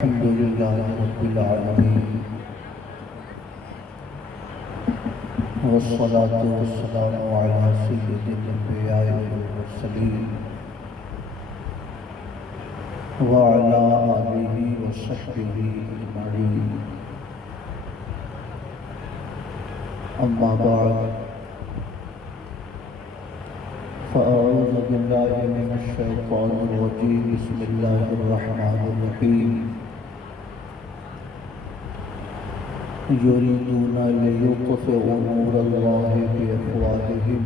الحمد لله رب العالمين والصلاة والسلام على سيد الأنبياء والمرسلين وعلى آله وصحبه أجمعين. أما بعد فأعوذ بالله من الشيطان الرجيم. بسم الله الرحمن الرحيم. يريدون ليطفئوا نور الله بأفواههم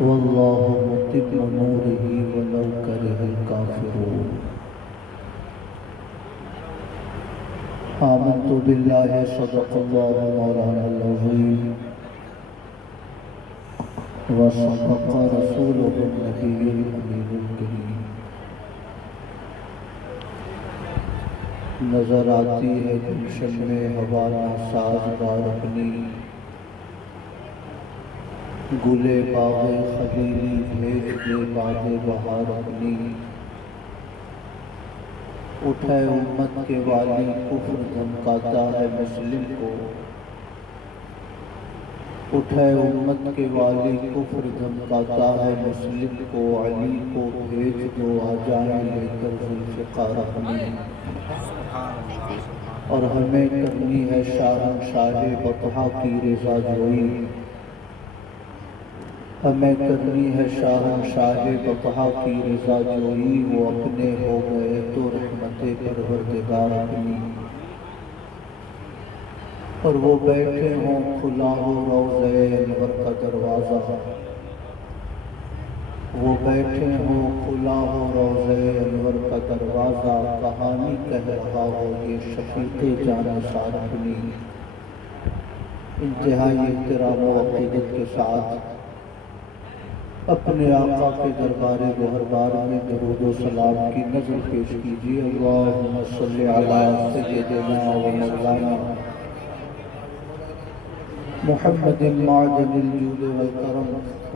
والله متم نوره ولو كره الكافرون. آمنت بالله صدق الله مولانا العظيم وصدق رسوله النبي الأمين الكريم. نظر آتی ہے گلشن میں ہوا سازگار اپنی، گلے باغ خلیلی بھیج دے باد بہار اپنی. اٹھے امت کے والی کفر دھمکاتا ہے مسلم کو، اٹھے امت کے والی کفر دھمکاتا ہے مسلم کو. علی کو بھیج دو آ جائیں لے کر ذوالفقار اپنی. اور ہمیں کرنی ہے شاہنشاہ بطحا کی رضا جوئی، ہمیں کرنی ہے شاہنشاہ بطحا کی رضا جوئی. وہ اپنے ہو گئے تو رحمت پروردگار اپنی. اور وہ بیٹھے ہوں کھلا ہو روضہ انور کا دروازہ، وہ بیٹھے ہوں کھلا ہو روضہ انور کا دروازہ. کہانی کہہ رہا ہو یہ شفیق جانثار اپنی. انتہائی احترام و عقیدت کے ساتھ اپنے آقا کے دربار گوہربار میں درود و سلام کی نظر پیش کیجیے. اللہم صلی علی سیدنا و مولانا محمد معدن الجود والکرم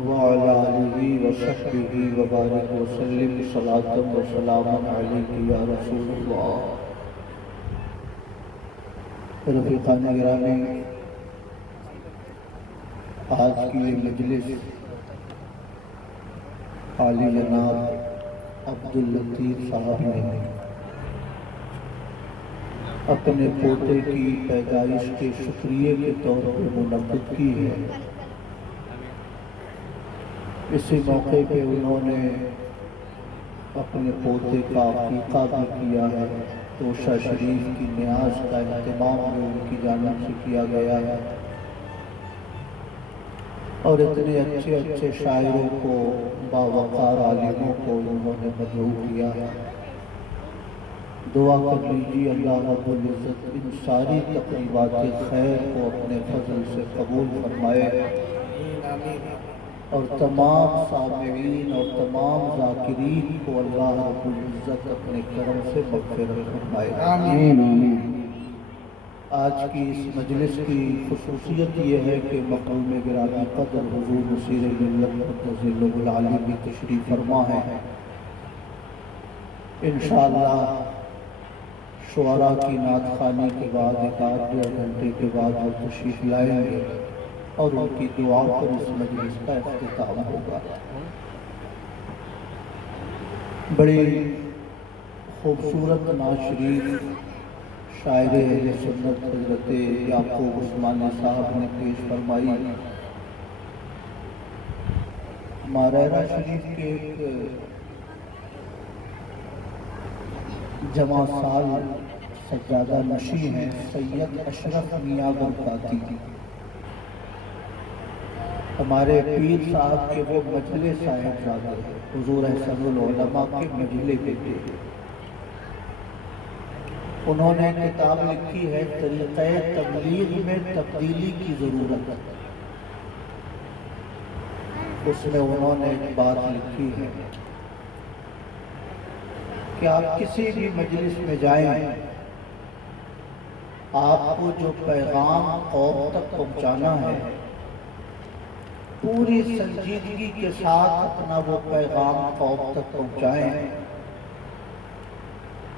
وعلى آلہ وصحبہ وبارک وسلم. صلاۃ و سلام علیک یا رسول اللہ. رفیقان گرامی، آج کی یہ مجلس عالی جناب عبداللطیف صاحب نے اپنے پوتے کی پیدائش کے شکریے کے طور پر منعقد کی ہے. اسی موقع پہ انہوں نے اپنے پوتے کا عقیقہ بھی کیا ہے. توشہ شریف کی نیاز کا اہتمام بھی ان کی جانب سے کیا گیا ہے، اور اتنے اچھے اچھے شاعروں کو، باوقار عالموں کو انہوں نے مدعو کیا ہے. دعا کر لیجیے اللہ رب العزت ان ساری تقریبات خیر کو اپنے فضل سے قبول فرمائے، اور تمام سامعین اور تمام ذاکرین کو اللہ رب العزت اپنے کرم سے مغفرت فرمائے. آمین. آج کی اس مجلس کی خصوصیت یہ ہے کہ مقبول گرامی قدر حضور مسیر ملت مقدس ذلہ العالی بھی تشریف فرما ہے. انشاءاللہ شعراء کی نعت خوانی کے بعد ایک آدھ 2 گھنٹے کے بعد وہ تشریف لائیں گے اور ان کی دعا پر اس مجلس کا اختتام ہوگا. بڑی خوبصورت نعت شریف شاعر اہل سنت حضرت یعقوب عثمانی صاحب نے پیش فرمائی. مارہرہ شریف کے ایک جمع سال سجادہ نشین ہیں سید اشرف میاں برکاتی. ہمارے پیر صاحب کے وہ مجلے صاحبزادے حضور احسن العلماء کے مجلے کے تھے. انہوں نے کتاب لکھی ہے طریقہ تبلیغ میں تبدیلی کی ضرورت. اس میں انہوں نے ایک بات لکھی ہے کہ آپ کسی بھی مجلس میں جائیں، آپ کو جو پیغام قوم تک پہنچانا ہے پوری سنجیدگی کے ساتھ اپنا وہ پیغام قوم تک پہنچائیں.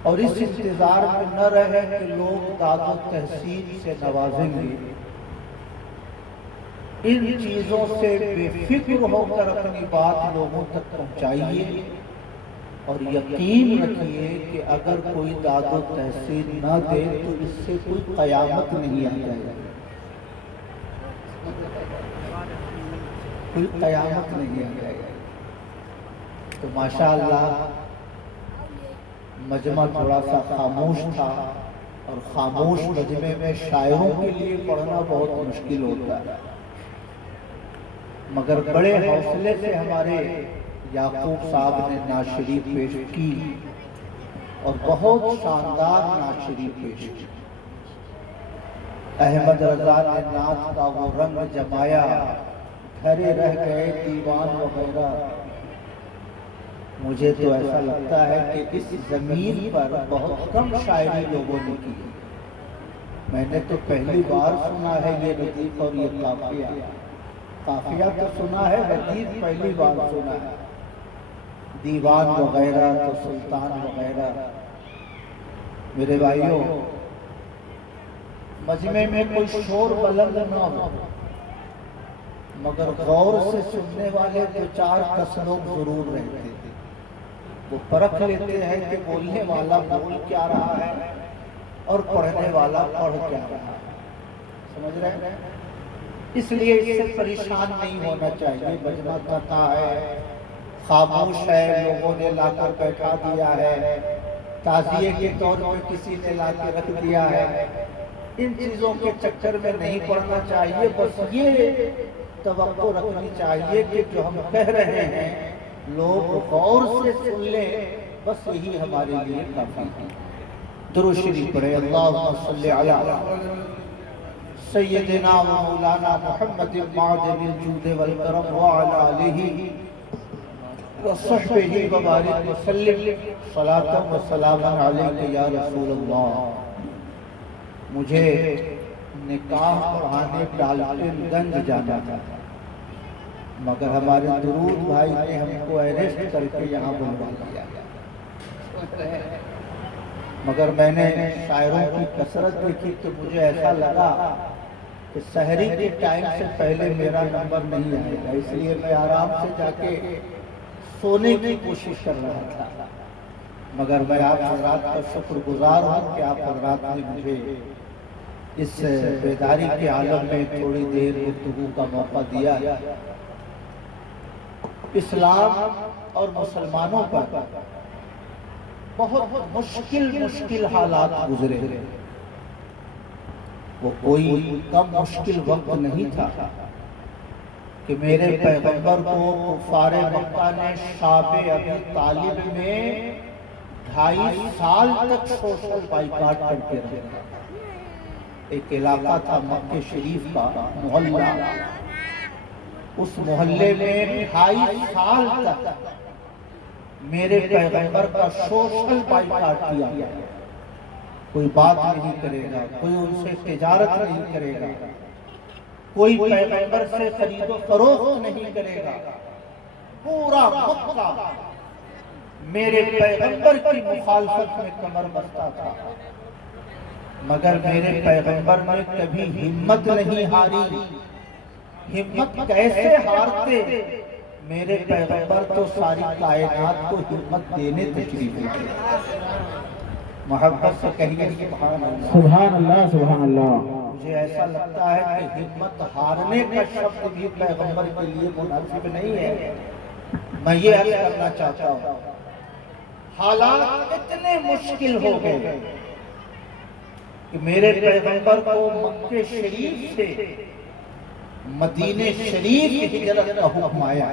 اور اس انتظار میں نہ رہے کہ لوگ داد و تحسین سے نوازیں گے، ان چیزوں سے بے فکر ہو کر اپنی بات لوگوں تک پہنچائیے، اور یقین رکھیے کہ اگر کوئی داد و تحسین نہ دے تو اس سے کوئی قیامت نہیں آ جائے گی، کوئی قیامت نہیں آ جائے گی۔ تو ماشاءاللہ مجمع تھوڑا سا خاموش تھا، اور خاموش مجمع میں شاعروں کے لیے پڑھنا بہت مشکل ہوتا ہے، مگر بڑے حوصلے سے ہمارے یعقوب صاحب نے نعت شریف پیش کی، اور بہت شاندار نعت شریف پیش کی۔ احمد رضا نے نعت کا وہ رنگ جمایا، گھرے رہ گئے دیوان وغیرہ۔ مجھے تو ایسا لگتا ہے کہ اس زمین پر بہت کم شاعری لوگوں نے کی، میں نے تو پہلی بار سنا ہے یہ ردیف اور یہ قافیہ۔ قافیہ تو سنا ہے، ردیف پہلی بار سنا ہے۔ دیوان وغیرہ تو سلطان وغیرہ۔ میرے بھائیوں، مجمع میں کوئی شور بلند نہ ہو، مگر غور سے سننے والے دو چار کس لوگ ضرور رہتے تھے، وہ پرکھ لیتے ہیں کہ بولنے والا بول کیا رہا ہے اور پڑھنے والا پڑھ کیا رہا ہے، سمجھ رہے ہیں؟ اس لیے اس سے پریشان نہیں ہونا چاہیے۔ مجمع تھکا ہے، خاموش ہے، لوگوں نے لا کر بیٹھا دیا ہے، تعزیے کے طور پر کسی نے لا کے رکھ دیا ہے، ان چیزوں کے چکر میں نہیں پڑنا چاہیے۔ بس یہ توقع رکھنی چاہیے کہ جو ہم کہہ رہے ہیں لوگ غور سے سن لیں، بس یہی ہمارے لیے کافی ہے۔ درود شریف پڑھے، اللہم صلی علی سیدنا و مولانا محمد معدن الجود والکرم وعلی آلہ وصحبہ وبارک وسلم، صلاۃ و سلام علیک یا رسول اللہ۔ مجھے نکاح پڑھانے ڈالٹن گنج جانا تھا، مگر ہمارے درود بھائی نے ہم کو ایریسٹ کر کے یہاں بلوا دیا، مگر میں نے شاعروں کی کثرت دیکھی تو مجھے ایسا لگا کہ سحری کے ٹائم سے پہلے میرا نمبر نہیں آئے گا، اس لیے میں آرام سے جا کے سونے کی کوشش کر رہا تھا، مگر میں آپ حضرات کا شکر گزار ہوں کہ آپ حضرات نے مجھے اس بیداری کے عالم میں تھوڑی دیر گفتگو کا موقع دیا۔ اسلام اور مسلمانوں پر بہت مشکل حالات گزرے، وہ کوئی کم مشکل وقت نہیں تھا کہ میرے پیغمبر کو کفار مکہ نے شعب ابی طالب میں 2.5 سال تک سوشل بائیکاٹ کر کے رکھا۔ ایک علاقہ تھا مکہ شریف کا محلہ، اس محلے میں 2.5 سال تک میرے پیغمبر کا سوشل بائیکاٹ کیا گیا۔ کوئی بات نہیں کرے گا، کوئی ان سے تجارت نہیں کرے گا، کوئی پیغمبر سے خرید و فروخت نہیں کرے گا۔ پورا مکہ میرے پیغمبر کی مخالفت میں کمر بستہ تھا، مگر میرے پیغمبر نے کبھی ہمت نہیں ہاری۔ ہمت کیسے ہارتے؟ میرے پیغمبر تو ساری کائنات کو ہمت دینے تشریف لائے۔ محبت سے کہیے سبحان اللہ، سبحان اللہ، سبحان اللہ۔ مجھے ایسا لگتا ہے کہ ہمت ہارنے کا شبد بھی پیغمبر کے لیے مناسب نہیں ہے۔ میں یہ عرض کرنا چاہتا ہوں، حالات اتنے مشکل ہو گئے کہ میرے پیغمبر کو مکہ شریف سے مدینہ شریف ہجرت کا حکم آیا،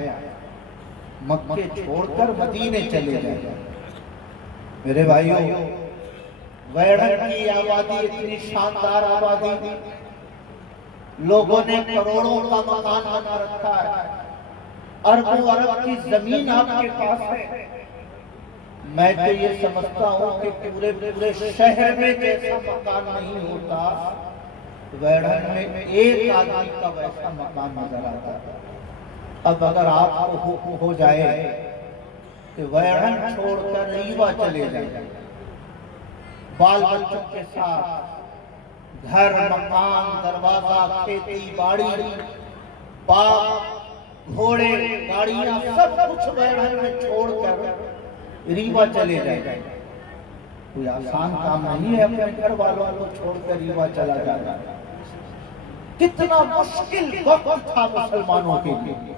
مکہ چھوڑ کر مدینے چلے گئے۔ میرے بھائیوں، ویڑھن کی آبادی اتنی شاندار آبادی تھی، لوگوں نے کروڑوں کا مکان بنا رکھا ہے، اربوں ارب کی زمین آپ کے پاس ہے۔ میں تو یہ سمجھتا ہوں کہ پورے شہر میں جیسا مکان نہیں ہوتا، ویڑھن میں ایک آدمی کا ویسا مکان نظر آتا ہے۔ اب اگر آپ کو حکم ہو جائے کہ ویڑھن چھوڑ کر ریوا چلے جائیں، بال بچوں کے ساتھ گھر، مکان، دروازہ، کھیتی باڑی، باغ، گھوڑے، گاڑیاں، سب کچھ بیرہن میں چھوڑ کر ریوا چلے جائیں۔ کوئی آسان کام نہیں ہے اپنے گھر والوں کو چھوڑ کر ریوا چلا جانا۔ کتنا مشکل وقت تھا مسلمانوں کے لیے۔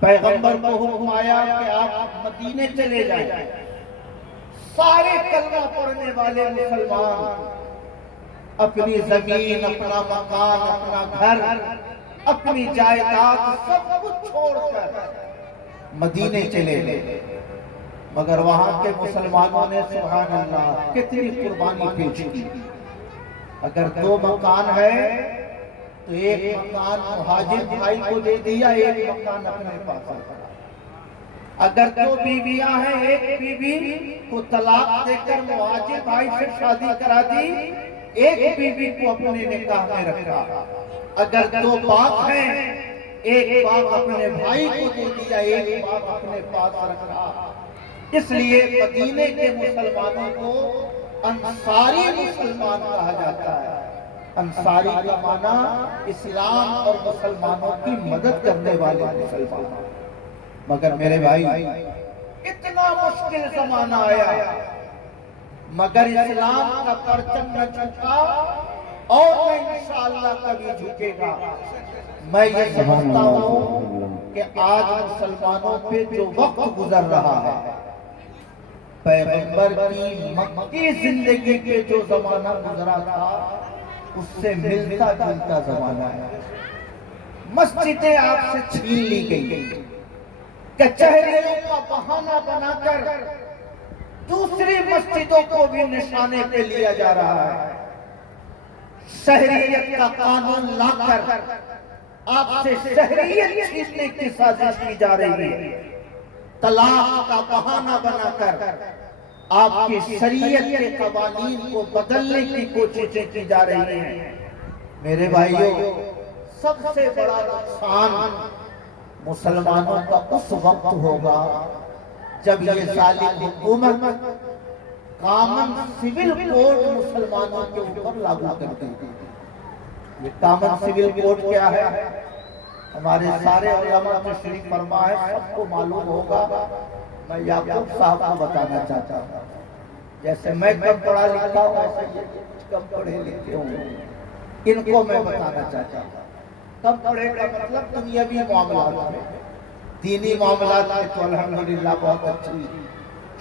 پیغمبر کو حکم آیا کہ آپ مدینے چلے جائیں۔ سارے کلمہ پڑھنے والے مسلمان اپنی زمین، اپنا مکان، اپنا گھر، اپنی جائیداد سب کچھ چھوڑ کر مدینے چلے گئے۔ مگر وہاں کے مسلمانوں نے سبحان اللہ کتنی قربانی پیش کی۔ اگر 2 مکان ہے تو ایک مکان مہاجر بھائی کو دے دیا، ایک مکان اپنے پاس رکھا۔ اگر 2 بیویاں ہیں، ایک بیوی کو طلاق دے کر مہاجر بھائی سے شادی کرا دی، ایک بیوی کو اپنے نکاح میں رکھا۔ اگر 2 باپ ہیں، ایک باپ اپنے بھائی کو دے دیا، ایک باپ اپنے پاس رکھا۔ اس لیے مدینے کے مسلمانوں کو انصاری مسلمان کہا جاتا ہے۔ انصاری کا معنی اسلام اور مسلمانوں کی مدد کرنے والے مسلمان۔ مگر میرے بھائی اتنا مشکل زمانہ آیا، مگر اسلام کا پرچم نہ جھکا اور نہ انشاءاللہ کبھی جھکے گا۔ میں یہ سمجھتا ہوں کہ آج مسلمانوں پہ جو وقت گزر رہا ہے، پیغمبر کی مکی زندگی کے جو زمانہ گزرا تھا اس سے ملتا جلتا زمانہ ہے۔ مسجدیں آپ سے چھین لی گئی، کچہریوں کا بہانہ بنا کر دوسری مسجدوں کو بھی نشانے پہ لیا جا رہا ہے۔ شہریت کا قانون لا کر آپ سے شہریت چھیننے کی سازش کی جا رہی ہے۔ طلاق کا بہانہ بنا کر آپ کی شریعت کے قوانین کو بدلنے کی کوششیں کی جا رہی ہیں۔ میرے بھائیوں، سب سے بڑا نقصان مسلمانوں کا اس وقت ہوگا جب یہ ظالم حکومت کامن سول کوڈ مسلمانوں کے اوپر لاگو کر دے گی۔ یہ کامن سول کوڈ کیا ہے؟ ہمارے سارے علماء تشریف فرما ہے، سب کو معلوم ہوگا۔ میں یعقوب صاحب کو بتانا چاہتا ہوں، جیسے میں کم پڑھا لکھا ہوں ایسے یہ کم پڑھے لکھے ہوں، ان کو میں بتانا چاہتا ہوں۔ کم پڑھے کا مطلب دنیاوی معاملات میں، دینی معاملات میں تو الحمدللہ بہت اچھی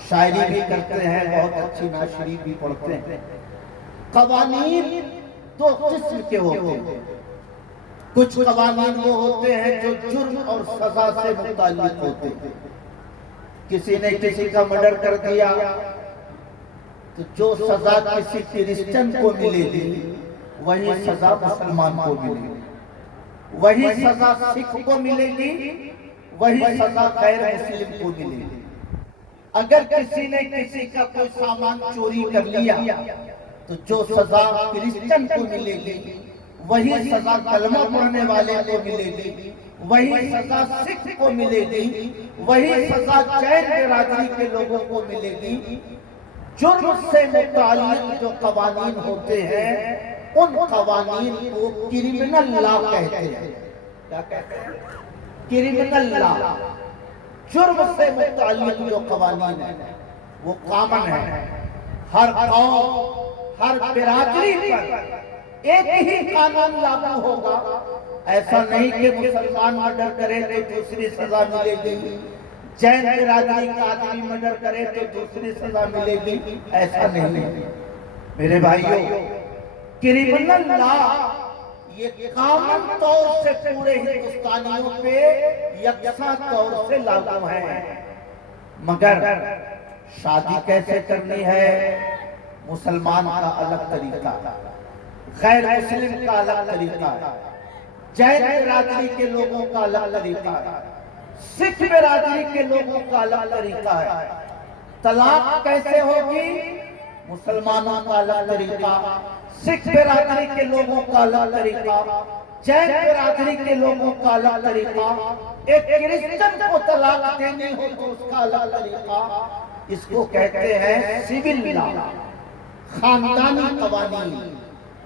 شاعری بھی کرتے ہیں، بہت اچھی ناشری بھی پڑھتے ہیں۔ قوانین 2 قسم کے ہوتے ہیں۔ کچھ قوانین وہ ہوتے ہیں جو جرم اور سزا سے متعلق ہوتے ہیں۔ کسی نے کسی کا مرڈر کر دیا تو جو سزا کسی کرسچن کو ملے گی وہی سزا مسلمان کو ملے گی، وہی سزا سکھ کو ملے گی، وہی سزا غیر مسلم کو ملے گی۔ اگر کسی نے کسی کا کوئی سامان چوری کر لیا تو جو سزا کرسچن کو ملے گی وہی سزا کلمہ پڑھنے والے کو ملے گی، وہی سزا سکھ کو ملے گی، وہی سزا جین برادری کے لوگوں کو ملے گی۔ جرم سے متعلق جو قوانین ہوتے ہیں ان قوانین کو کرمنل لا کہتے ہیں۔ کیا کہتے ہیں؟ Criminal law. جرم سے متعلق جو قوانین ہیں وہ کامن ہے، ہر قوم، ہر برادری پر ایک ہی قانون لاگو ہوگا۔ ایسا نہیں کہ مسلمان مرڈر کرے تو دوسری سزا ملے گی، جین برادری کا آدمی مرڈر کرے تو دوسری سزا ملے گی، ایسا نہیں۔ میرے بھائیوں، کرمنل لا یہ کامن طور سے پورے ہندوستانیوں پہ یکساں طور سے لاگو ہے۔ مگر شادی کیسے کرنی ہے، مسلمان کا الگ طریقہ، غیر مسلم کا الگ طریقہ ہے، جین برادری کے لوگوں کا الگ طریقہ ہے، سکھ برادری کے لوگوں کا الگ طریقہ ہے۔ طلاق کیسے ہوگی، مسلمانوں کا الگ طریقہ، سکھ برادری کے لوگوں کا الگ طریقہ، جین برادری کے لوگوں کا الگ طریقہ، ایک کرسچن کو طلاق دینی ہو تو اس کا الگ طریقہ۔ اس کو کہتے ہیں سول لا۔ خاندانی قوانین،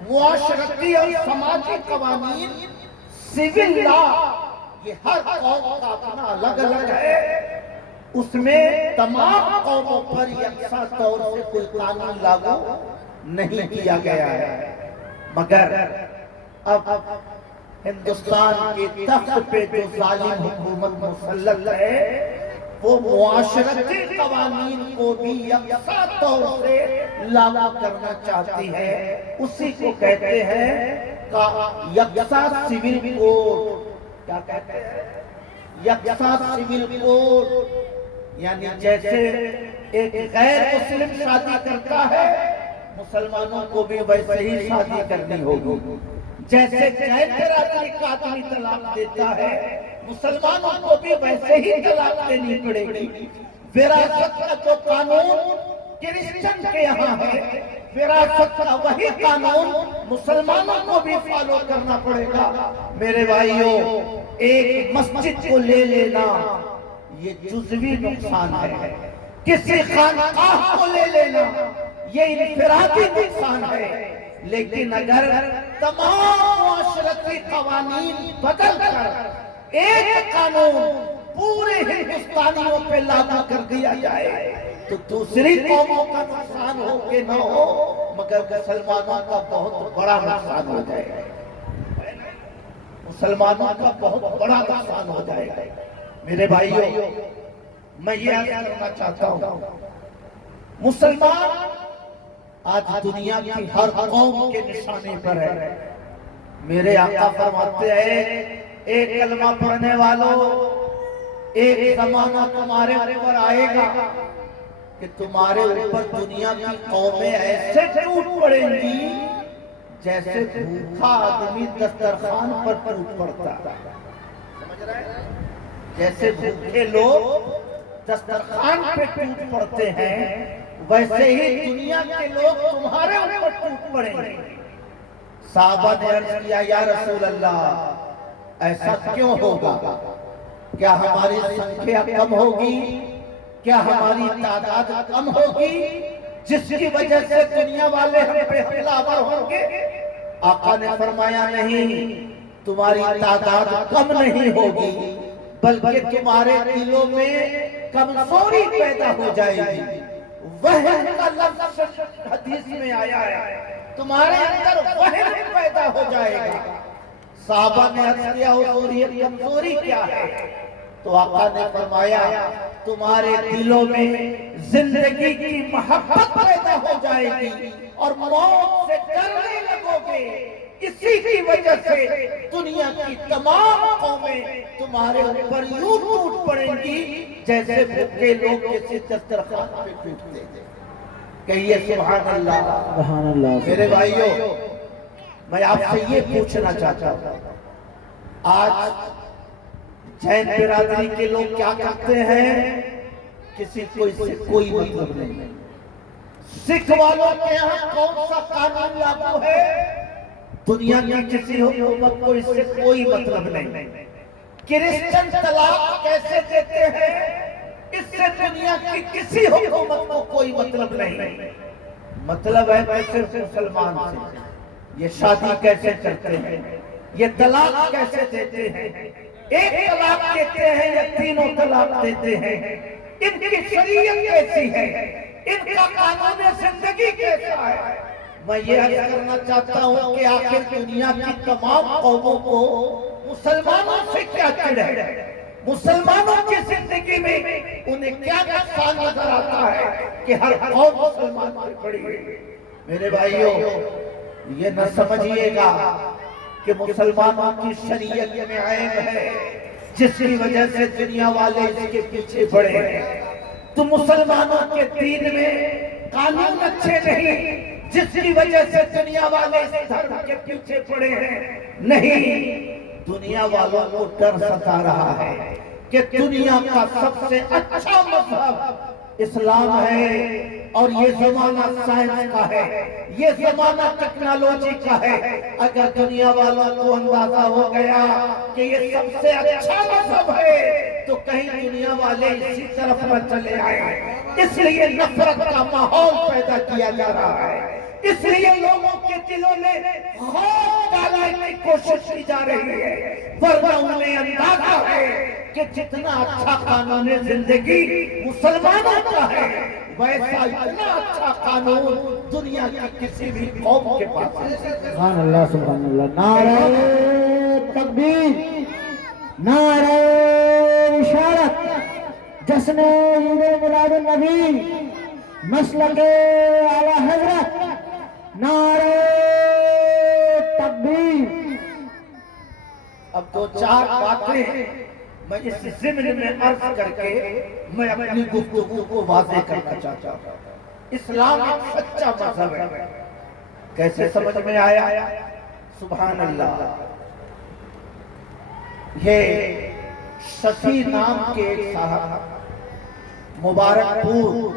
معاشرتی اور سماجی قوانین، سول لا، یہ ہر قوم کا اپنا الگ الگ ہے. اس میں تمام قوموں پر یکساں طور سے کوئی قانون لاگو نہیں کیا گیا ہے. مگر اب ہندوستان کے تخت پہ جو ظالم حکومت مسلط ہے وہ معاشرتی قوانین کو بھی یکساں طور سے لاگو کرنا چاہتی ہے. اسی کو کہتے ہیں یکساں سول کوڈ. کیا کہتے ہیں؟ یکساں سول کوڈ. یعنی جیسے ایک غیر مسلم شادی کرتا ہے مسلمانوں کو بھی ویسے ہی شادی کرنی ہوگی. جیسے جین برادری کا آدمی طلاق دیتا ہے مسلمانوں کو بھی ویسے ہی طلاق دینی پڑے گی. وراثت کا جو قانون کرسچن کے یہاں ہے وراثت کا وہی قانون مسلمانوں کو بھی فالو کرنا پڑے گا. میرے بھائیوں، ایک مسجد کو لے لینا یہ جزوی نقصان ہے. کسی خانقاہ کو لے لینا یہ انفرادی نقصان ہے. لیکن اگر تمام معاشرتی قوانین بدل کر ایک قانون پورے ہندوستانیوں پہ لاگو کر دیا جائے تو دوسری قوموں کا نقصان ہو کے نہ ہو مگر مسلمانوں کا بہت بڑا نقصان ہو جائے گا. مسلمانوں کا بہت بڑا نقصان ہو جائے گا. میرے بھائیوں، میں یہ عرض کرنا چاہتا ہوں، مسلمان آج دنیا کی ہر قوم کے نشانے پر ہے. میرے آقا فرماتے ہیں ایک کلمہ پڑھنے والوں، ایک زمانہ تمہارے اوپر آئے گا کہ تمہارے اوپر دنیا کی قومیں ایسے ٹوٹ پڑیں گی جیسے بھوکا آدمی دسترخوان پر ٹوٹ پڑتا. سمجھ رہے ہیں؟ جیسے بھوکے لوگ دسترخوان پہ ٹوٹ پڑتے ہیں ویسے ہی دنیا کے لوگ تمہارے اوپر ٹوٹ پڑیں گے. صحابہ نے عرض کیا یا رسول اللہ ایسا کیوں ہوگا؟ کیا ہماری سنکھیا کم ہوگی؟ کیا ہماری تعداد کم ہوگی جس کی وجہ سے دنیا والے ہم پہ حملہ آور ہوں گے؟ آقا نے فرمایا نہیں، تمہاری تعداد کم نہیں ہوگی بلکہ تمہارے دلوں میں کمزوری پیدا ہو جائے گی. وہن کا لفظ حدیث میں آیا ہے، تمہارے اندر وہن پیدا ہو جائے گا. صحابہ نے عرض کیا حضور یہ کمزوری کیا ہے؟ تو آقا نے فرمایا تمہارے دلوں میں زندگی کی محبت پیدا ہو جائے گی اور موت سے ڈرنے لگو گے. اسی کی وجہ سے دنیا کی تمام قومیں تمہارے اوپر یوں ٹوٹ پڑیں گی جیسے بھوکے لوگ کسی دسترخوان پہ ٹوٹتے ہیں. کہیے سبحان اللہ. سبحان اللہ. میرے بھائیوں، میں آپ سے یہ پوچھنا چاہتا ہوں، آج جین برادری کے لوگ کیا کرتے ہیں؟ کسی کو اس سے کوئی مطلب نہیں. سکھ والوں کے یہاں کون سا قانون لاگو ہے؟ دنیا کی کسی حکومت کو اس سے کوئی مطلب نہیں. کرسچن طلاق کیسے دیتے ہیں اس سے دنیا کی کسی حکومت کو کوئی مطلب نہیں. مطلب ہے میں صرف مسلمان سے یہ شادی کیسے کرتے ہیں، یہ طلاق کیسے دیتے ہیں، ایک طلاق دیتے ہیں یا تینوں طلاق دیتے ہیں، ان کی شریعت کیسی ہے، ان کا قانون زندگی کیسا ہے. میں یہ عرض کرنا چاہتا ہوں کہ آخر دنیا کی تمام قوموں کو مسلمانوں سے کیا چڑ ہے؟ مسلمانوں کی زندگی میں انہیں کیا نقصان نظر آتا ہے کہ ہر قوم مسلمان سے پڑی ہے؟ میرے بھائیوں، یہ نہ سمجھیے گا کہ مسلمانوں کی شریعت میں عیب ہے جس کی وجہ سے دنیا والے اس کے پیچھے پڑے ہیں. تو مسلمانوں کے دین میں قانون اچھے نہیں جس کی وجہ سے دنیا والے اس دھرم کے پیچھے پڑے ہیں. نہیں، دنیا والوں کو ڈر ستا رہا ہے کہ دنیا کا سب سے اچھا مذہب اسلام ہے اور یہ زمانہ سائنس کا ہے، یہ زمانہ ٹیکنالوجی کا ہے۔ اگر دنیا والوں کو اندازہ ہو گیا کہ یہ سب سے اچھا مذہب ہے تو کہیں دنیا والے اسی طرف نہ چلے آئے، اس لیے نفرت کا ماحول پیدا کیا جا رہا ہے، اس لیے لوگوں کے دلوں میں خوف ڈالنے کی کوشش کی جا رہی ہے، ورنہ انہیں اندازہ ہے کہ جتنا اچھا قانون زندگی مسلمانوں کا ہے ویسا اتنا اچھا قانون دنیا کی کسی بھی قوم کے پاس ہے۔ سبحان اللہ سبحان اللہ۔ نعرہ تکبیر، نعرہ اشارت، جشن عید میلاد النبی، مسلک اعلی حضرت، نعرہ تکبیر۔ اب دو چار باتیں میں اس ضمن میں عرض کر کے میں اپنی گفتگو کو واضح کرنا چاہتا ہوں۔ اسلام ایک سچا مذہب ہے، کیسے سمجھ میں آیا؟ سبحان اللہ۔ یہ شفیع نام کے ایک صاحب مبارک پور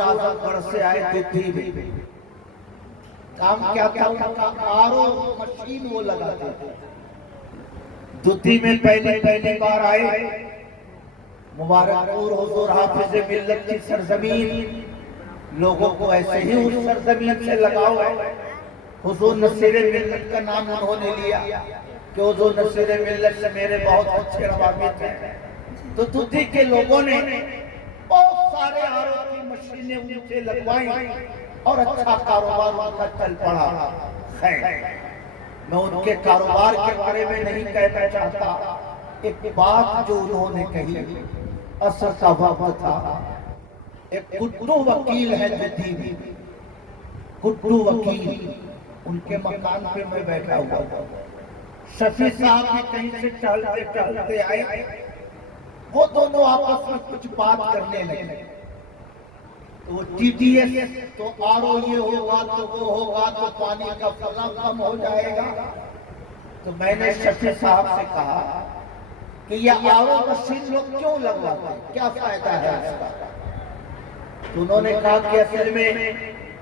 اعظم گڑھ سے آئے ددھی میں۔ کام کیا تھا ان کا؟ آرو مشین وہ لگاتے تھے۔ ددھی میں پہلی بار آئے، مبارک پور حضور حافظ ملت کی سرزمین، لوگوں کو ایسے ہی اس سرزمین سے لگاؤ ہے۔ حضور نصیر ملت کا نام انہوں نے لیا کہ حضور نصیر ملت سے میرے بہت اچھے روابط ہیں۔ تو ددھی کے لوگوں نے بہت سارے آرو کی مشینیں ان سے لگوائیں اور اچھا کاروبار ان کا چل پڑا۔ خیر، میں ان کے کاروبار کے بارے میں نہیں کہنا چاہتا، ایک بات جو انہوں نے کہی، عصر کا وقت تھا، ایک گڈو وکیل ہے ددھی میں، گڈو وکیل، ان کے مکان پہ میں بیٹھا ہوا تھا۔ شفیع صاحب بھی کہیں سے ٹہلتے آئے، وہ دونوں آپس میں کچھ بات کرنے لگے۔ تو ٹی ڈی ایس تو آرو یہ ہوگا تو وہ ہوگا تو پانی کا فضا کم ہو جائے گا۔ تو میں نے شفیع صاحب سے کہا کہ یہ آرو مشین لوگ کیوں لگواتے ہیں، کیا فائدہ ہے اس کا؟ تو انہوں نے کہا کہ اصل میں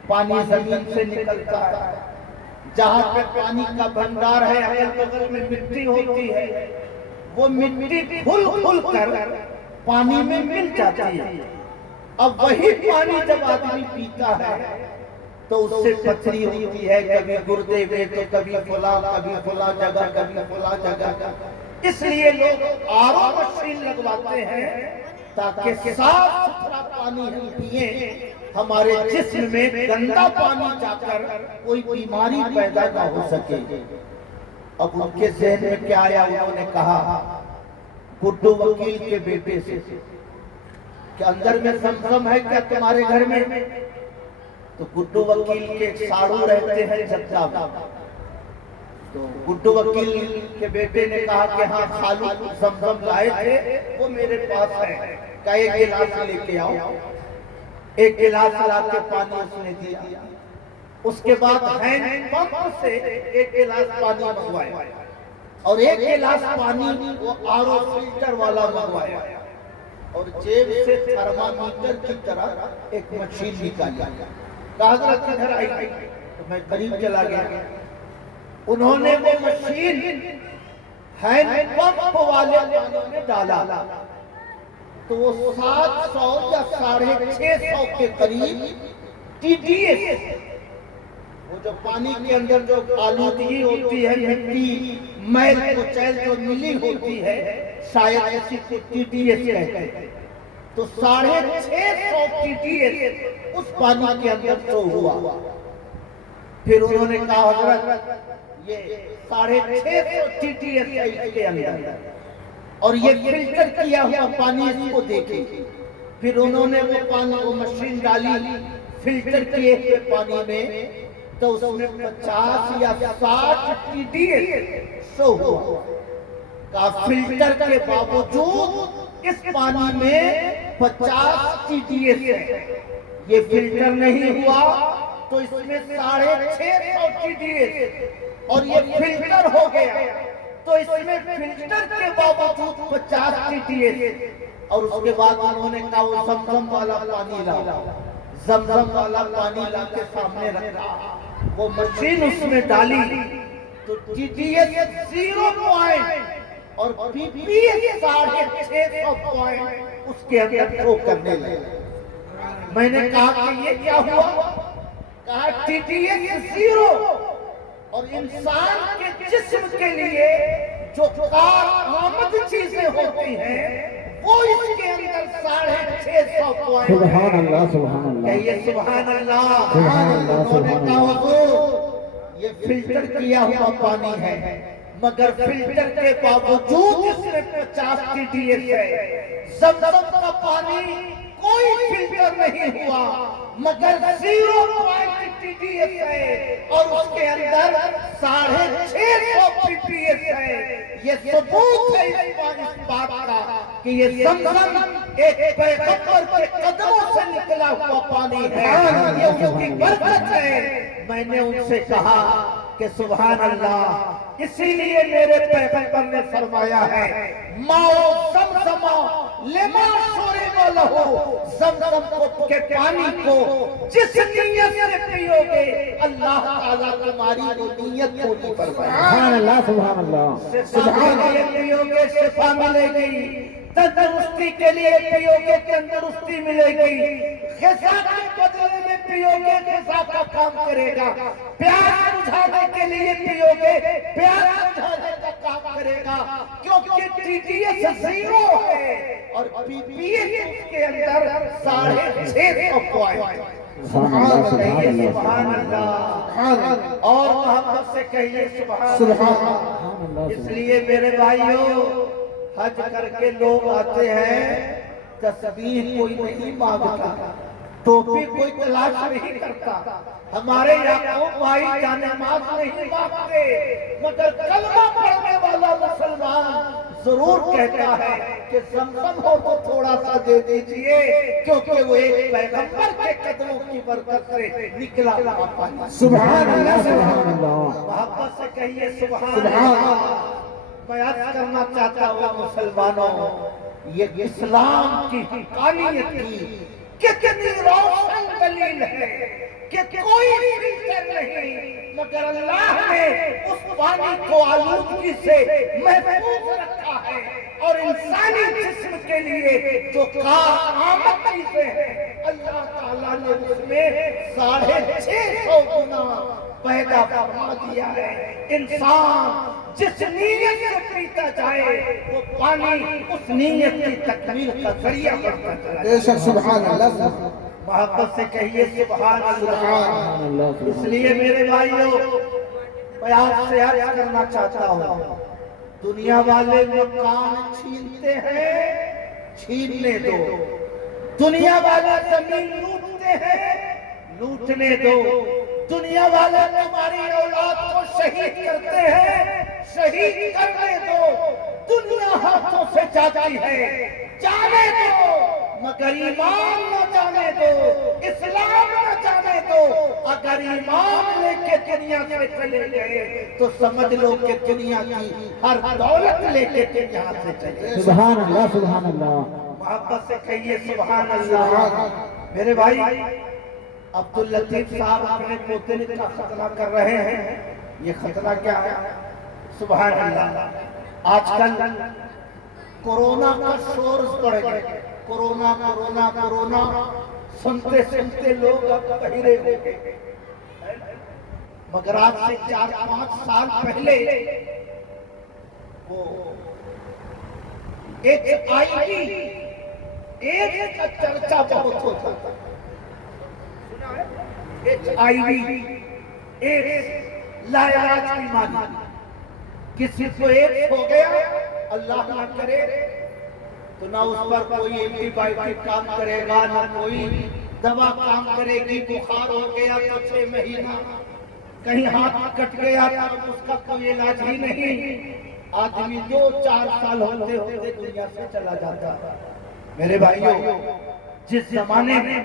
پانی زمین سے نکلتا ہے، جہاں پہ پانی کا بھنڈار ہے اگل بغل میں مٹی ہوتی ہے، وہ مٹی کھل کر پانی میں مل جاتی ہے۔ اب وہی پانی جب آدمی پیتا ہے تو اس سے پتھری ہوتی ہے، کبھی گردے میں تو کبھی فلاں جگہ کبھی فلاں جگہ۔ اس لیے لوگ آرو مشین لگواتے ہیں تاکہ صاف ستھرا پانی ہم پیئیں، ہمارے جسم میں گندا پانی جا کر کوئی بیماری پیدا نہ ہو سکے۔ اب ان کے ذہن میں کیا آیا؟ انہوں نے کہا گڈو وکیل کے بیٹے سے کہ اندر میں زمزم ہے کیا تمہارے گھر میں؟ تو گڈو وکیل کے ایک ساڑو رہتے ہیں جدہ میں، تو گڈو وکیل کے بیٹے نے کہا کہ ہاں خالو زمزم لائے تھے، وہ میرے پاس ہے، کہ ایک گلاس لے کے آؤ۔ ایک گلاس لا کے پانی اس نے دیا، اس کے بعد ہینڈ پمپ سے ایک گلاس پانی منگوایا اور ایک گلاس پانی وہ آرو فلٹر والا منگوایا اور جیب سے تھرمامیٹر کی طرح ایک مشین نکالی۔ کہا حضرت ادھر آئی، تو میں قریب چلا گیا۔ انہوں نے وہ مشین ہینڈ پمپ والے پانی میں ڈالا تو وہ 700 یا 650 کے قریب ٹی ڈی ایس، وہ جو پانی کے اندر جو آلودگی ہوتی ہے، مٹی میل کچیل جو ملی ہوتی ہے، شاید اسی کو ٹی ڈی ایس کہتے ہیں، تو 650 ٹی ڈی ایس اس پانی کے اندر شو ہوا۔ پھر انہوں نے کہا حضرت یہ 650 ٹی ڈی ایس ہے اس کے اندر اور یہ فلٹر کیا ہوا پانی، اس کو دیکھیں۔ پھر انہوں نے وہ پانی وہ مشین ڈالی فلٹر کیے ہوئے پانی میں، تو اس میں 50 یا 60 ٹی ڈی ایس شو ہوا۔ کہا فلٹر کے باوجود اس پانی میں 50 ٹی ڈی ایس ہے، یہ فلٹر نہیں ہوا تو اس میں 650 ٹی ڈی ایس اور یہ فلٹر ہو گیا تو اس میں فلٹر کے باوجود 50 ٹی ڈی ایس اور اس کے بعد انہوں نے کہا وہ زمزم والا پانی لا، زمزم والا پانی لا کے سامنے رکھا، وہ مشین اس میں ڈالی تو ٹی ٹی ایس 0 پوائنٹ اور پی پی ایس 650 پوائنٹ اس کے اندر شو کرنے لگے۔ میں نے کہا کہ یہ کیا ہوا؟ کہا ٹی ٹی ایس 0 اور انسان کے جسم کے لیے جو کارآمد چیزیں ہوتی ہیں وہ اس کے اندر 650 پوائنٹ ہے۔ سبحان اللہ سبحان اللہ، کہیے سبحان اللہ۔ سبحان اللہ، انہوں نے سبحان کہا اللہ۔ حضور یہ فلٹر کیا ہوا پانی ہے، مگر فلٹر کے باوجود اس میں 50 ٹی ٹی ایس ہے۔ زمزم کا پانی کوئی فلٹر نہیں ہوا مگر 0 ٹی ٹی ایس ہے اور اس کے اندر 650 ٹی ٹی ایس ہے۔ یہ ثبوت ہے اس بات کا کہ یہ زمزم ایک پیغمبر کے قدموں سے نکلا ہوا پانی ہے، یہ ان کی برکت ہے۔ میں نے ان سے کہا کہ سبحان اللہ، اسی لیے میرے پیغمبر نے فرمایا ہے ماؤ زمزم لما شرب لہو، زمزم کے پانی کو جس نیت سے پیو گے اللہ تعالیٰ تمہاری وہ نیت پوری فرمائے گا۔ سبحان اللہ سبحان اللہ، سبحان اللہ پیو گے شفا ملے گی، تندرستی کے لیے پیو گے تندرستی ملے گی، غذا کے بدلے میں پیو گے غذا کا کام کرے گا، پیاس بجھانے کے لیے پیو گے پیاس بجھانے کا کام کرے گا، کیونکہ ٹی ٹی ایس 0 ہے اور پی پی ایس کے اندر 650 پوائنٹ۔ سبحان اللہ کہیے سبحان سبحان اللہ، اور محبت سے کہیے سبحان اللہ۔ اس لیے میرے بھائیوں حج کر کے لوگ آتے ہیں، تسبیح کوئی نہیں مانگتا، ٹوپی کوئی تلاش نہیں کرتا، ہمارے یعقوب بھائی جانماز نہیں مانگتے، مگر کلمہ پڑھنے والا مسلمان ضرور کہتا ہے کہ زمزم ہو تو تھوڑا سا دے دیجئے، کیونکہ وہ ایک پیغمبر کے قدموں کی برکت سے نکلا ہوا پانی۔ سبحان اللہ سبحان اللہ، محبت سے کہیے سبحان اللہ۔ میں عرض کرنا چاہتا ہوں مسلمانوں، یہ اسلام کی حقانیت کی کتنی روشن دلیل ہے کہ کوئی فلٹر نہیں مگر اللہ نے اس پانی کو آلودگی سے محفوظ رکھا ہے، اور انسانی جسم کے لیے جو کارآمد چیزیں ہیں اللہ تعالیٰ نے اس میں 650 گنا پیدا فرما دیا ہے۔ انسان جس نیت سے پیتا جائے وہ پانی اس نیت کی تکمیل کا ذریعہ بنتا چلا جائے۔ بے شک سبحان اللہ، محبت سے کہیے سبحان اللہ۔ سبحان اللہ، اس لیے میرے بھائیوں میں آپ سے عرض کرنا چاہتا ہوں، دنیا والے جو کام چھینتے ہیں چھیننے دو، دنیا والے زمین لوٹتے ہیں لوٹنے دو، دنیا والے تمہاری اولاد کو شہید کرتے ہیں شہید کرنے دو، دنیا ہاتھوں سے جاتی ہے جانے دو، مگر ایمان نہ جانے دو، اسلام نہ جانے دو۔ اگر ایمان لے کے دنیا سے چلے گئے تو سمجھ لو کہ دنیا کی ہر دولت لے کے دنیا سے چلے گئے۔ سبحان اللہ سبحان اللہ، محبت سے کہیے سبحان اللہ۔ میرے بھائی عبداللطیف صاحب اپنے پوتے کا ختنہ کر رہے ہیں، یہ ختنہ کیا ہے؟ سبحان اللہ۔ آج کل کورونا کا شور بڑھ گیا، کورونا کورونا کورونا سنتے سنتے لوگ اب بہرے ہو گئے، مگر آج سے 4-5 سال پہلے وہ HIV ایڈز کا چرچا بہت ہوتا تھا۔ HIV ایڈز لاعلاج بیماری، کسی کو ایڈز ہو گیا اللہ نہ کرے تو نہ اس پر کوئی اینٹی بائیوٹک کام کرے گا، نہ کوئی دوا کام کرے گی۔ بخار ہو گیا تو 6 مہینہ، کہیں ہاتھ کٹ گیا تو اس کا کوئی علاج ہی نہیں، آدمی 2-4 سال ہوتے ہوتے دنیا سے چلا جاتا۔ میرے بھائیوں جس زمانے میں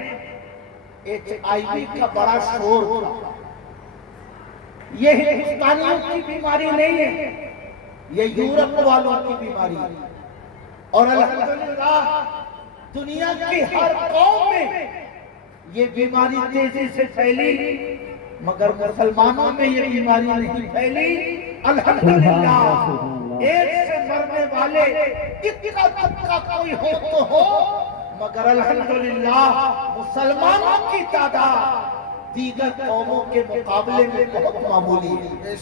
HIV کا بڑا شور تھا، یہ ہندوستانیوں کی بیماری نہیں ہے، یہ یورپ والوں کی بیماری ہے۔ اور الحمدللہ دنیا کی ہر قوم میں یہ بیماری تیزی سے پھیلی، مگر مسلمانوں میں یہ بیماری نہیں پھیلی۔ الحمدللہ ایک سے مرنے والے اتنا طبقہ کوئی ہو تو ہو، مگر الحمدللہ مسلمانوں کی تعداد دیگر قوموں کے مقابلے میں بہت معمولی ہے۔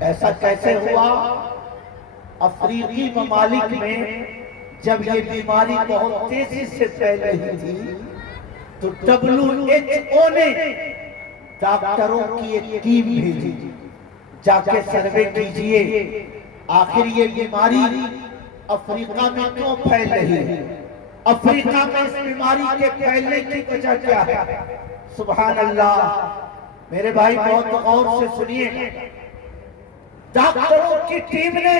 ایسا کیسے ہوا؟ افریقی ممالک میں جب یہ بیماری بہت تیزی سے پھیل رہی تھی تو WHO نے ڈاکٹروں کی ایک ٹیم بھیجی، جا کے سروے کیجئے آخر یہ بیماری افریقہ میں کیوں پھیل رہی ہے، افریقہ میں اس بیماری کے پھیلنے کی وجہ کیا ہے۔ سبحان اللہ، میرے بھائی بہت غور سے سنیے، ڈاکٹروں کی ٹیم نے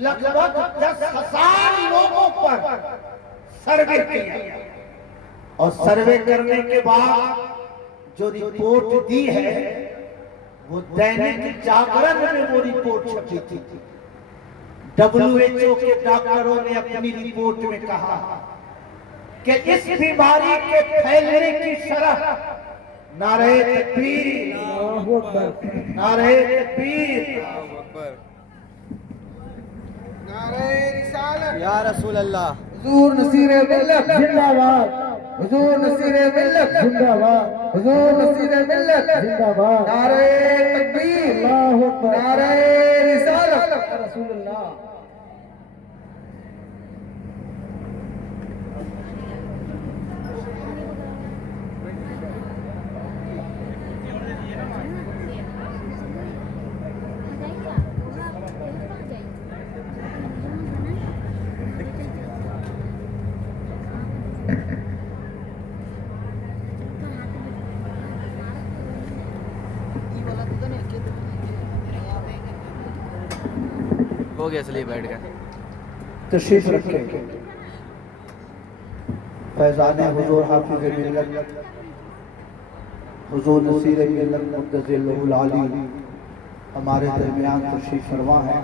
لگ بھگ 10,000 لوگوں پر سروے کیا، اور سروے کرنے کے بعد جو رپورٹ دی ہے وہ دینک جاگرن میں وہ رپورٹ چھپی تھی۔ WHO کے ڈاکٹروں نے اپنی رپورٹ میں کہا کہ اس بیماری کے پھیلنے کی شرح، نعرہ تکبیر، نعرہ تکبیر، نعرہ رسالت یا رسول اللہ، حضور نصیر ملت زندہ باد، حضور نصیر ملت زندہ باد، حضور نصیر ملت زندہ باد، نعرہ تکبیر، اللہ اکبر، نعرہ رسالت یا رسول اللہ۔ ہو گیا سلیپ بیٹھ گئے۔ تشریف رکھیں۔ فیضان حضور حافظ ملت حضور نصیر ملت مقتدی اللہ العالی ہمارے درمیان تشریف فرما ہے،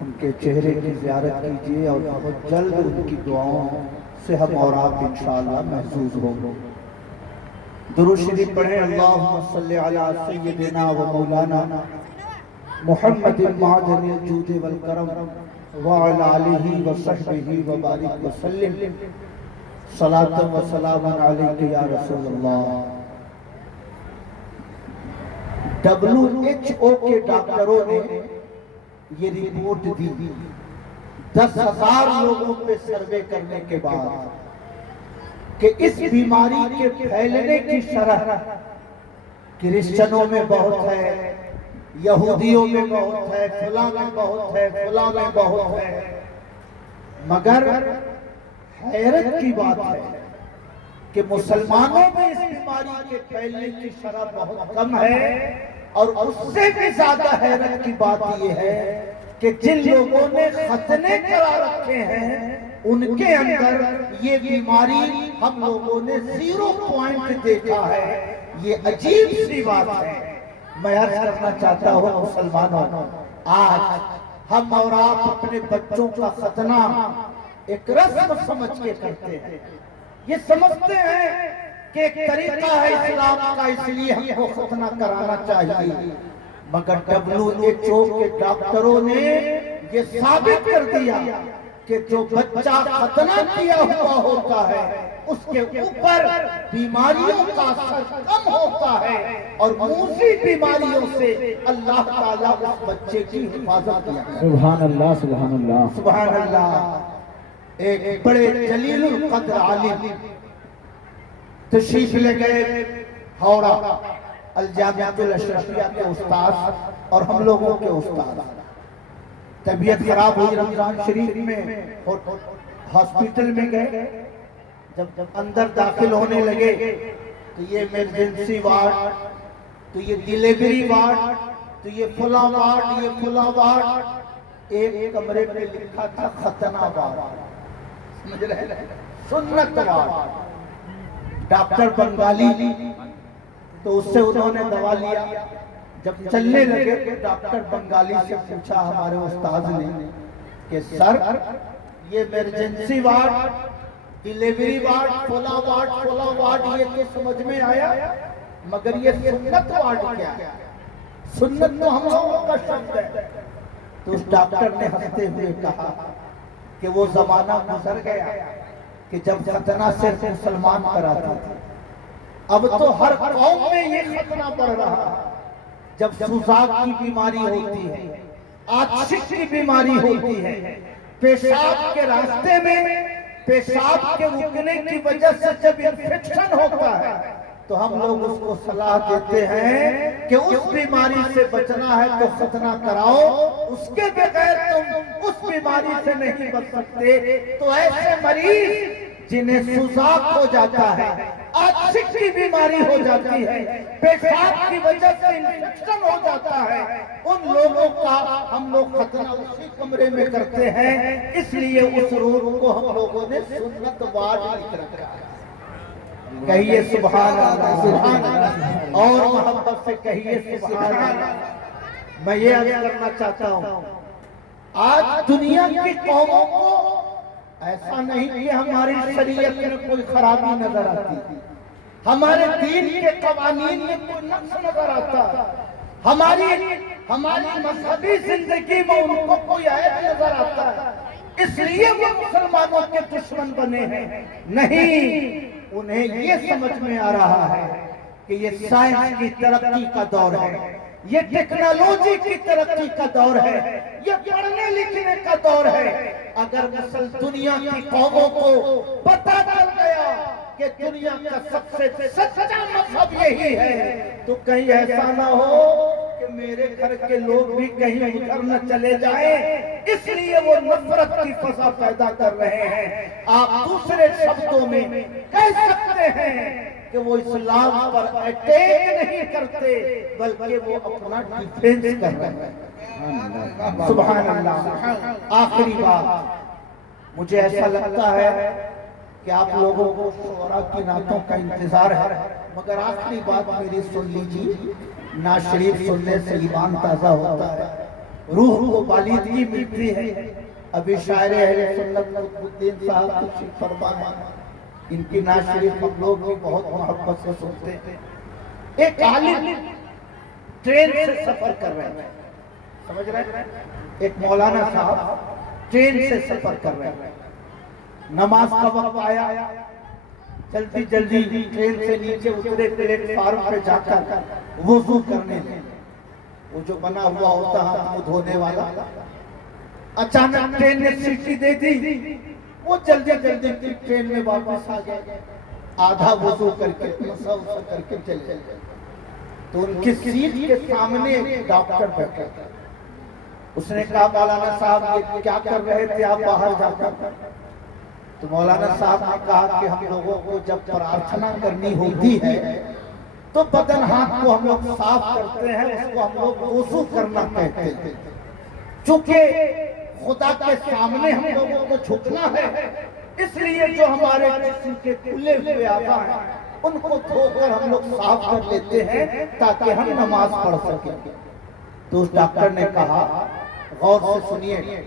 ان کے چہرے کی زیارت کیجئے اور بہت جلد ان کی دعاؤں سے ہم اور آپ انشاءاللہ محظوظ ہوں گے۔ درود شریف پڑھیں۔ اللہم صلی علی سیدنا و مولانا محمد معدن الجود والکرم وعلی آلہ وصحبہ وبارک وسلم، صلاۃ و سلام علیک یا رسول اللہ۔ WHO کے ڈاکٹروں نے یہ رپورٹ دی 10,000 لوگوں پہ سروے کرنے کے بعد کہ اس بیماری کے پھیلنے کی شرح کرسچنوں میں بہت ہے، یہودیوں میں بہت ہے، فلاں میں بہت ہے، فلاں میں بہت ہے، مگر حیرت کی بات ہے کہ مسلمانوں میں اس بیماری کے پھیلنے کی شرح بہت کم ہے، اور اس سے بھی زیادہ حیرت کی بات یہ ہے کہ جن لوگوں نے ختنے کرا رکھے ہیں ان کے اندر یہ بیماری ہم لوگوں نے 0 پوائنٹ دیکھا ہے۔ یہ عجیب سی بات ہے۔ میں عرض کرنا چاہتا ہوں مسلمانوں، آج ہم اور آپ اپنے بچوں کا ختنہ ایک رسم سمجھ کے کرتے ہیں، یہ سمجھتے ہیں کہ ایک طریقہ ہے اسلام کا، اس لیے ہم کو ختنہ کرانا چاہیے، مگر WHO کے ڈاکٹروں نے یہ ثابت کر دیا کہ جو بچہ ختنہ کیا ہوا ہوتا ہے اس کے اوپر بیماریوں کا اثر کم ہوتا ہے، اور موذی بیماریوں سے اللہ تعالیٰ اس بچے کی حفاظت کیا ہے۔ سبحان اللہ، سبحان اللہ، سبحان اللہ۔ ایک بڑے جلیل القدر عالم تشریف لے گئے ہاوڑہ، الجامعۃ الاشرفیہ کے استاد اور ہم لوگوں کے استاد۔ طبیعت خراب ہوئی رمضان شریف میں، ہاسپیٹل میں گئے، جب اندر داخل ہونے لگے تو یہ ایمرجنسی وارڈ، تو یہ ڈیلیوری وارڈ، تو یہ فلاں وارڈ، یہ فلاں وارڈ، ایک کمرے پہ لکھا تھا ختنہ وارڈ، سمجھ رہے ہیں، سنت وارڈ۔ ڈاکٹر بنگالی، تو اس سے انہوں نے دوا لیا، جب چلنے لگے تو ڈاکٹر بنگالی سے پوچھا ہمارے استاد نے کہ سر یہ ایمرجنسی وارڈ، ڈیلیوری وارڈ، فلا وارڈ یہ تو سمجھ میں آیا، مگر یہ سنت وارڈ کیا ہے؟ سنت تو ہم لوگوں کا شبد ہے۔ تو اس ڈاکٹر نے ہنستے ہوئے کہا کہ وہ زمانہ گزر گیا کہ جب ختنہ صرف مسلمان کراتے تھے، اب تو ہر قوم میں یہ ختنہ بڑھ رہا ہے۔ جب سوزاک کی بیماری ہوتی ہے، آتشک کی بیماری ہوتی ہے، پیشاب کے راستے میں پیشاب کے رکنے کی وجہ سے جب انفیکشن ہوتا ہے تو ہم لوگ اس کو صلاح دیتے ہیں کہ اس بیماری سے بچنا ہے تو ختنہ کراؤ، اس کے بغیر تم اس بیماری سے نہیں بچ سکتے۔ تو ایسے مریض جنہیں سوزاک ہو جاتا ہے، آتشک کی بیماری ہو جاتی ہے، پیشاب کی وجہ سے انفیکشن ہو جاتا ہے، ان لوگوں کا ہم لوگ ختنہ اسی کمرے میں کرتے ہیں۔ اس لیے اس روز کو ہم لوگوں نے سنت وارڈ لکھ رکھا ہے۔ کہیے سبحان اللہ، سبحان اللہ، اور محبت سے کہیے سبحان اللہ۔ میں یہ عرض کرنا چاہتا ہوں، آج دنیا کی قوموں کو ایسا نہیں کہ ہماری شریعت میں کوئی خرابی نظر آتی، ہمارے دین کے قوانین میں کوئی نقص نظر آتا، ہماری مذہبی زندگی میں ان کو کوئی عیب نظر آتا ہے، اس لیے وہ مسلمانوں کے دشمن بنے ہیں۔ نہیں، انہیں یہ سمجھ میں آ رہا ہے کہ یہ سائنس کی ترقی کا دور ہے، یہ ٹیکنالوجی کی ترقی کا دور ہے، یہ پڑھنے لکھنے کا دور ہے۔ اگر دنیا کی قوموں کو پتہ چل گیا کہ دنیا کا سب سے سچا مذہب یہی ہے تو کہیں ایسا نہ ہو کہ میرے گھر کے لوگ بھی کہیں ادھر نہ چلے جائیں، اس لیے وہ نفرت کی فضا پیدا کر رہے ہیں۔ آپ دوسرے شبدوں میں کہہ سکتے ہیں کہ وہ اسلام پر اٹیک نہیں کرتے بلکہ وہ اپنا ڈیفینس کر رہے ہیں۔ سبحان اللہ۔ آخری بات، مجھے ایسا لگتا ہے کہ آپ لوگوں کو شعراء کی نعتوں کا انتظار ہے، مگر آخری بات میری سن لیجیے۔ نعت شریف سننے سے ایمان تازہ ہوتا ہے، روح کو بالیدگی ملتی ہے۔ ابھی شاعر اہل سنت قطب الدین صاحب تشریف فرما ہیں، ان کی نعت شریف ہم لوگ بھی بہت محبت سے سنتے ہیں۔ ایک عالم ٹرین سے سفر کر رہے ہیں، سمجھ رہے ہیں؟ ایک مولانا صاحب ٹرین سے سفر کر رہے ہیں، نماز کا وقت آیا، جلدی جلدی ٹرین سے نیچے اترے، پلیٹ فارم پہ جا کر وضو کرنے لگے۔ وہ جو بنا ہوا ہوتا ہے ہاتھ دھونے والا، اچانک ٹرین نے سیٹی دے دی، وہ جلدی جلدی ٹرین میں واپس آ گئے، آدھا وضو کر کے مسا کر کے چلے گئے۔ تو ان کی سیٹ کے سامنے ایک ڈاکٹر بیٹھا تھا، اس نے کہا مولانا صاحب یہ کیا کر رہے تھے آپ باہر جا کر؟ تو مولانا صاحب نے کہا کہ ہم لوگوں کو جب پرارتھنا کرنی ہوتی ہے تو بدن ہاتھ کو ہم لوگ صاف کرتے ہیں، اس کو ہم لوگ وضو کرنا کہتے ہیں۔ چونکہ خدا کے سامنے ہم لوگوں کو جھکنا ہے، اس لیے جو ہمارے جسم کے کھلے ہوئے اعضاء ہیں ان کو دھو کر ہم لوگ صاف کر لیتے ہیں تاکہ ہم نماز پڑھ سکیں۔ تو اس ڈاکٹر نے کہا، غور سے سنیے،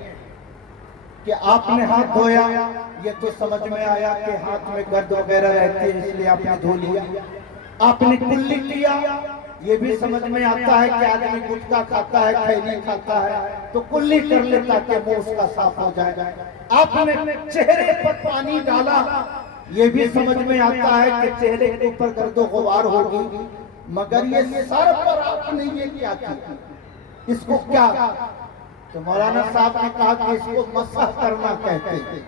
کہ آپ نے ہاتھ دھویا، یہ تو سمجھ میں آیا کہ ہاتھ میں گرد وغیرہ رہتی ہے اس لیے آپ نے دھو لیا۔ آپ نے کلی کیا، یہ بھی سمجھ میں آتا ہے کہ آدمی گٹکا کھاتا ہے، کھیلی کھاتا ہے تو کلی کر لیتا کہ منہ اس کا صاف ہو جائے۔ آپ نے چہرے پر پانی ڈالا، یہ بھی سمجھ میں آتا ہے کہ چہرے کے اوپر گرد و غبار ہوگی، مگر یہ سر پر آپ نے یہ کیا کیا، اس کو کیا؟ تو مولانا صاحب نے کہا کہ اس کو مسح کرنا کہتے ہیں،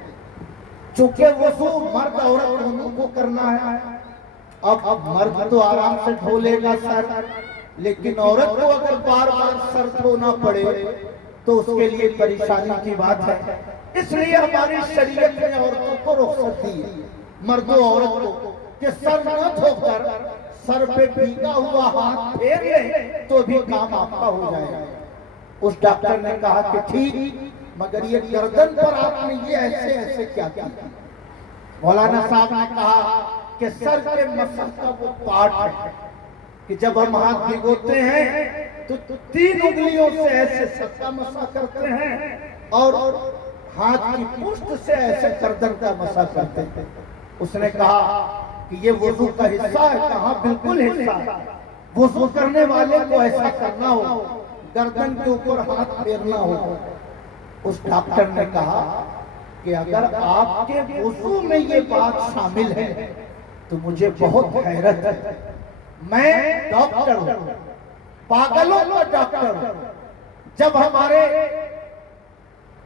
چونکہ وضو مرد عورت دونوں کو کرنا ہے۔ اب مرد تو آرام سے دھو لے گا سر، لیکن عورت کو اگر بار بار سر دھونا پڑے تو اس کے لیے پریشانی کی بات ہے۔ اس لیے ہماری شریعت نے عورتوں کو رخصت دی ہے، مرد و عورت کو، کہ سر نہ دھو کر سر پہ بھیگا ہوا ہاتھ پھیر لیں تو بھی کام آپ کا ہو جائے گا۔ اس ڈاکٹر نے کہا کہ ٹھیک، مگر یہ گردن پر آپ نے یہ ایسے ایسے کیا کیا؟ مولانا صاحب نے کہا کہ سر کے مسح کا وہ پارٹ ہے کہ جب ہم ہاتھ بھگوتے ہیں تو 3 انگلیوں سے ایسے سر کا مسح کرتے ہیں اور ہاتھ کی پشت سے ایسے گردن کا مسا کرتے تھے۔ اس نے کہا کہ یہ وضو کا حصہ ہے، کہاں بالکل حصہ ہے۔ وضو کرنے والے کو ایسا کرنا ہو، گردن کے اوپر ہاتھ پھیرنا ہو۔ اس ڈاکٹر نے کہا کہ اگر آپ کے وضو میں یہ بات شامل ہے تو مجھے بہت حیرت ہے۔ میں ڈاکٹر ہوں، پاگلوں کا ڈاکٹر ہوں۔ جب ہمارے